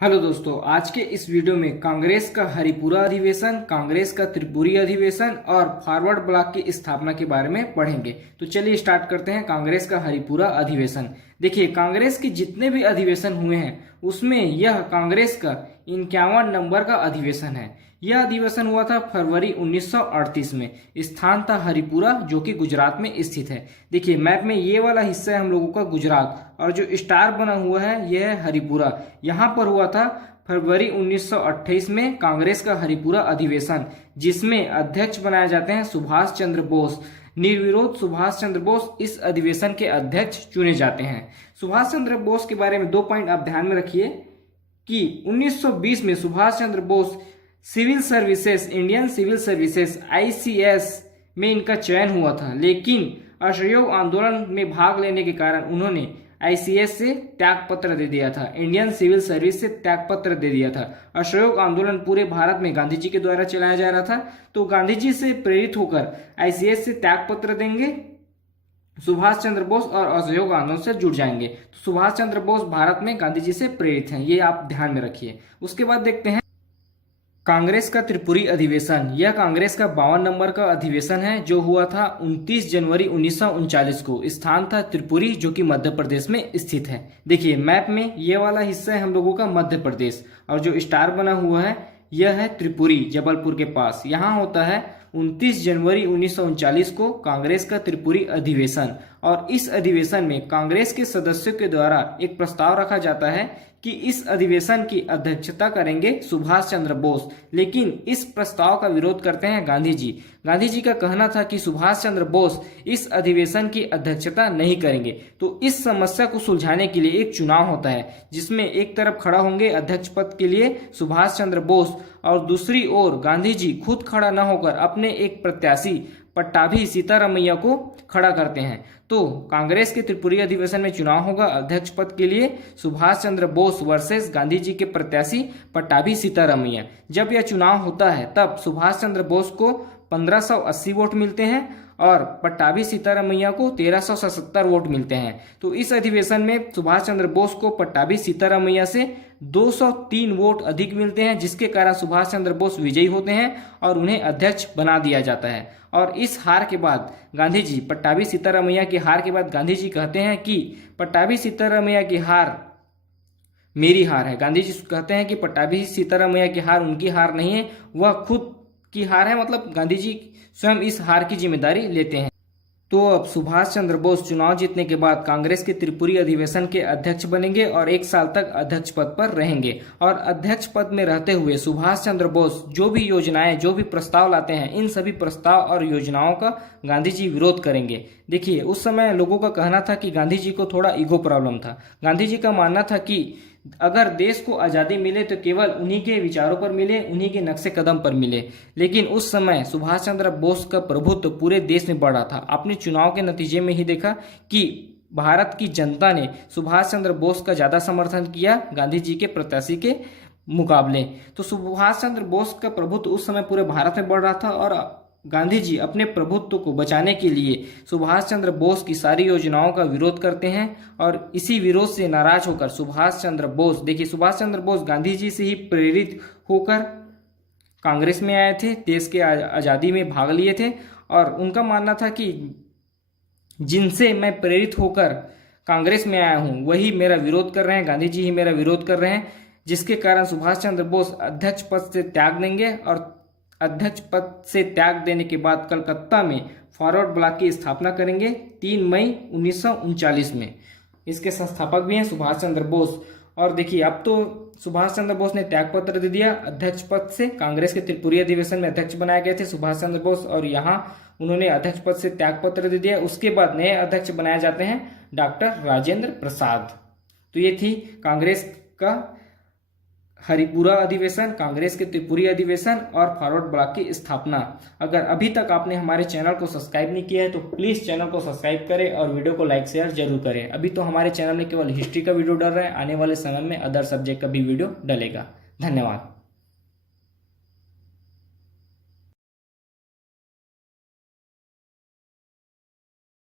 Hello दोस्तों, आज के इस वीडियो में कांग्रेस का हरिपुरा अधिवेशन, कांग्रेस का त्रिपुरी अधिवेशन और फॉरवर्ड ब्लॉक की स्थापना के बारे में पढ़ेंगे। तो चलिए स्टार्ट करते हैं कांग्रेस का हरिपुरा अधिवेशन। देखिए, कांग्रेस के जितने भी अधिवेशन हुए हैं उसमें यह कांग्रेस का 51 नंबर का अधिवेशन है। यह अधिवेशन हुआ था फरवरी 1938 में। स्थान था हरिपुरा, जो कि गुजरात में स्थित है। देखिए मैप में ये वाला हिस्सा है हम लोगों का गुजरात, और जो स्टार बना हुआ है यह है हरिपुरा। यहाँ पर हुआ था फरवरी 1928 में कांग्रेस का हरिपुरा अधिवेशन, जिसमें अध्यक्ष बनाए जाते हैं सुभाष चंद्र बोस। निर्विरोध सुभाष चंद्र बोस इस अधिवेशन के अध्यक्ष चुने जाते हैं। सुभाष चंद्र बोस के बारे में 2 पॉइंट आप ध्यान में रखिए कि 1920 में Subhash Chandra Bose civil services, Indian civil services ICS में इनका चयन हुआ था, लेकिन असहयोग आंदोलन में भाग लेने के कारण उन्होंने ICS से त्यागपत्र दे दिया था, इंडियन सिविल सर्विस से त्यागपत्र दे दिया था। असहयोग आंदोलन पूरे भारत में गांधी जी के द्वारा चलाया जा रहा था, तो गांधी जी से प्रेरित होकर ICS से त्यागपत्र देंगे सुभाष चंद्र बोस और असहयोग आंदोलन से जुड़ जाएंगे। तो सुभाष चंद्र बोस भारत में गांधी जी से प्रेरित हैं, ये आप ध्यान में रखिए। उसके बाद देखते हैं कांग्रेस का त्रिपुरी अधिवेशन। यह कांग्रेस का 52 नंबर का अधिवेशन है, जो हुआ था 29 जनवरी 1939 को। स्थान था त्रिपुरी, जो कि मध्य प्रदेश में स्थित है। देखिए मैप में ये वाला हिस्सा है हम लोगों का मध्य प्रदेश, और जो स्टार बना हुआ है यह है त्रिपुरी, जबलपुर के पास। यहाँ होता है 29 जनवरी 1939 को कांग्रेस का त्रिपुरी अधिवेशन। और इस अधिवेशन में कांग्रेस के सदस्यों के द्वारा एक प्रस्ताव रखा जाता है कि इस अधिवेशन की अध्यक्षता करेंगे सुभाष चंद्र बोस, लेकिन इस प्रस्ताव का विरोध करते हैं गांधी जी। गांधी जी का कहना था कि सुभाष चंद्र बोस इस अधिवेशन की अध्यक्षता नहीं करेंगे। तो इस समस्या को सुलझाने के लिए एक चुनाव होता है, जिसमें एक तरफ खड़ा होंगे अध्यक्ष पद के लिए सुभाष चंद्र बोस, और दूसरी ओर गांधी जी खुद खड़ा न होकर अपने एक प्रत्याशी पट्टाभी सीतारामैया को खड़ा करते हैं। तो कांग्रेस के त्रिपुरी अधिवेशन में चुनाव होगा अध्यक्ष पद के लिए सुभाष चंद्र बोस वर्सेस गांधी जी के प्रत्याशी पट्टाभी सीतारामैया। जब यह चुनाव होता है तब सुभाष चंद्र बोस को 1580 वोट मिलते हैं और पट्टाभी सीतारामैया को 1377 वोट मिलते हैं। तो इस अधिवेशन में सुभाष चंद्र बोस को पट्टाभी सीतारामैया से 203 वोट अधिक मिलते हैं, जिसके कारण सुभाष चंद्र बोस विजयी होते हैं और उन्हें अध्यक्ष बना दिया जाता है। और इस हार के बाद गांधी जी, पट्टाभी सीतारामैया की हार के बाद गांधी जी कहते हैं कि पट्टाभी सीतारामैया की हार मेरी हार है। गांधी जी कहते हैं कि पट्टाभी सीतारामैया की हार उनकी हार नहीं है, वह खुद की हार है। मतलब गांधी जी स्वयं इस हार की जिम्मेदारी लेते हैं। तो अब सुभाष चंद्र बोस चुनाव जीतने के बाद कांग्रेस के त्रिपुरी अधिवेशन के अध्यक्ष बनेंगे और 1 साल तक अध्यक्ष पद पर रहेंगे। और अध्यक्ष पद में रहते हुए सुभाष चंद्र बोस जो भी योजनाएं, जो भी प्रस्ताव लाते हैं, इन सभी प्रस्ताव और योजनाओं का गांधी जी विरोध करेंगे। देखिए उस समय लोगों का कहना था कि गांधी जी को थोड़ा ईगो प्रॉब्लम था। गांधी जी का मानना था कि अगर देश को आज़ादी मिले तो केवल उन्हीं के विचारों पर मिले, उन्हीं के नक्शे कदम पर मिले। लेकिन उस समय सुभाष चंद्र बोस का प्रभुत्व पूरे देश में बढ़ रहा था। आपने चुनाव के नतीजे में ही देखा कि भारत की जनता ने सुभाष चंद्र बोस का ज़्यादा समर्थन किया गांधी जी के प्रत्याशी के मुकाबले। तो सुभाष चंद्र बोस का प्रभुत्व उस समय पूरे भारत में बढ़ रहा था, और गांधी जी अपने प्रभुत्व को बचाने के लिए सुभाष चंद्र बोस की सारी योजनाओं का विरोध करते हैं। और इसी विरोध से नाराज होकर सुभाष चंद्र बोस, देखिए सुभाष चंद्र बोस गांधी जी से ही प्रेरित होकर कांग्रेस में आए थे, देश के आज़ादी में भाग लिए थे। और उनका मानना था कि जिनसे मैं प्रेरित होकर कांग्रेस में आया हूँ वही मेरा विरोध कर रहे हैं, गांधी जी ही मेरा विरोध कर रहे हैं, जिसके कारण सुभाष चंद्र बोस अध्यक्ष पद से त्याग देंगे। और अध्यक्ष पद से त्याग देने के बाद कलकत्ता में फॉरवर्ड ब्लॉक की स्थापना करेंगे 3 मई 1939 में। इसके संस्थापक भी हैं सुभाष चंद्र बोस। और देखिए अब तो सुभाष चंद्र बोस ने त्यागपत्र दे दिया अध्यक्ष पद से। कांग्रेस के त्रिपुरी अधिवेशन में अध्यक्ष बनाए गए थे सुभाष चंद्र बोस, और यहाँ उन्होंने अध्यक्ष पद से त्यागपत्र दे दिया। उसके बाद नए अध्यक्ष बनाए जाते हैं डॉक्टर राजेंद्र प्रसाद। तो ये थी कांग्रेस का हरिपुरा अधिवेशन, कांग्रेस के त्रिपुरी अधिवेशन और फॉरवर्ड ब्लॉक की स्थापना। अगर अभी तक आपने हमारे चैनल को सब्सक्राइब नहीं किया है तो प्लीज़ चैनल को सब्सक्राइब करें और वीडियो को लाइक शेयर जरूर करें। अभी तो हमारे चैनल में केवल हिस्ट्री का वीडियो डल रहा है, आने वाले समय में अदर सब्जेक्ट का भी वीडियो डलेगा। धन्यवाद।